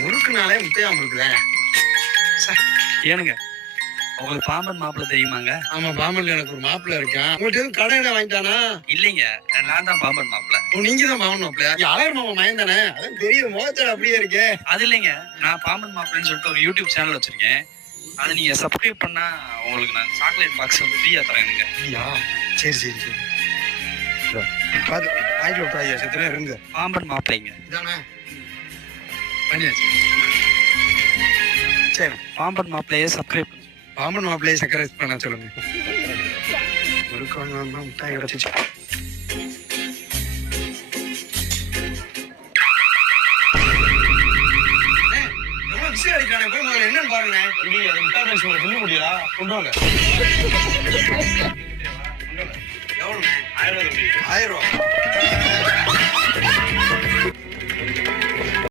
முறுக்குனாலே முத்தையா முறுக்குதாங்க. ஏனுங்க உங்களுக்கு பாம்பன் மாப்பிள்ள தெரியுமாங்க? ஆமா, பாம்பன்ல எனக்கு ஒரு மாப்பிள்ள இருக்கான். உங்கள்ட்ட எதுவும் கடை இடம் வாங்கிட்டானா? இல்லைங்க, நான் தான் பாம்பன் மாப்பிள்ள. நீங்க தான் பாம்பன் மாப்பிள்ள. அழகர் மாமா மயன் தானே? அதான் தெரியும், முகத்தோட அப்படியே இருக்கே. அது இல்லைங்க, நான் பாம்பன் மாப்பிள்ளன்னு சொல்லிட்டு ஒரு யூடியூப் சேனல் வச்சிருக்கேன். அதை நீங்க சப்ஸ்கிரைப் பண்ணா உங்களுக்கு நான் சாக்லேட் பாக்ஸ் வந்து ஃப்ரீயா தரேனுங்க. சரி சரி சரி. பாத்து வாங்கிட்டு விட்டாயா சத்திரா இருங்க. பாம்பன் மாப்பிள்ளைங்க இதானே பண்ணியாச்சு. சரி, பாம்பன் மாப்பிள்ளையே சப்ஸ்கிரைப். பாம்பன் மாப்பிள்ளையே சக்கரைஸ் பண்ண சொல்லுங்க. முறுக்கு முட்டாய் கிடச்சிச்சு. என்னன்னு பாருங்க. கொண்டு முடியா கொண்டு வாங்க. 1000 ரூபா.